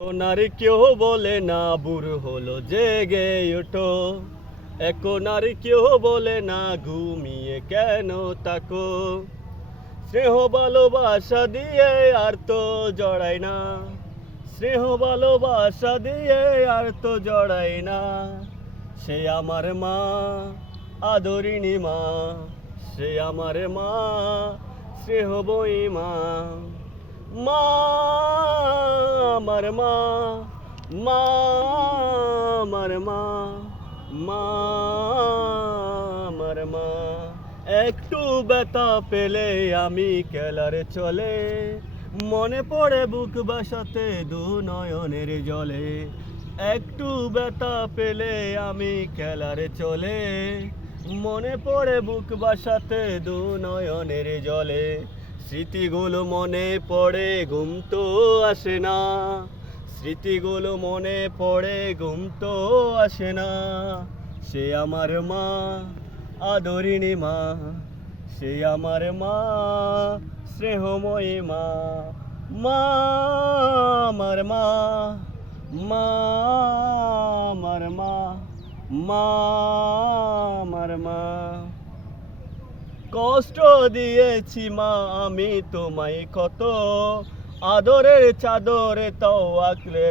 এখন আর কেউ বলে না বুড়ো হলো জেগে ওঠো, এখন আর কেউ বলে না ঘুমিয়ে কেন তাকো। স্নেহ ভালোবাসা দিয়ে আর তো জড়াই না, স্নেহ ভালোবাসা দিয়ে আর তো জড়াই না। সে আমার মা, আদরিণী মা, সে আমার মা, স্নেহময়ী মা। মা আমার মা, মা আমার মা, মা আমার মা। একটু ব্যথা পেলে আমি কেলারে চলে, মনে পড়ে বুক বাসাতে দু নয়নের জলে। একটু ব্যথা পেলে আমি খেলারে চলে, মনে পড়ে বুক বাসাতে দু নয়নের জলে। স্মৃতিগুলো মনে পড়ে ঘুম তো আসে না, স্মৃতিগুলো মনে পড়ে ঘুম তো আসে না। সে আমার মা, আদরিণী মা, সে আমার মা, স্নেহময়ী মা। মা আমার মা, মা আমার মা, মা আমার মা। কষ্ট দিয়েছি মা আমি তোমায় কত, আদরের চাদরে তাও আঁকলে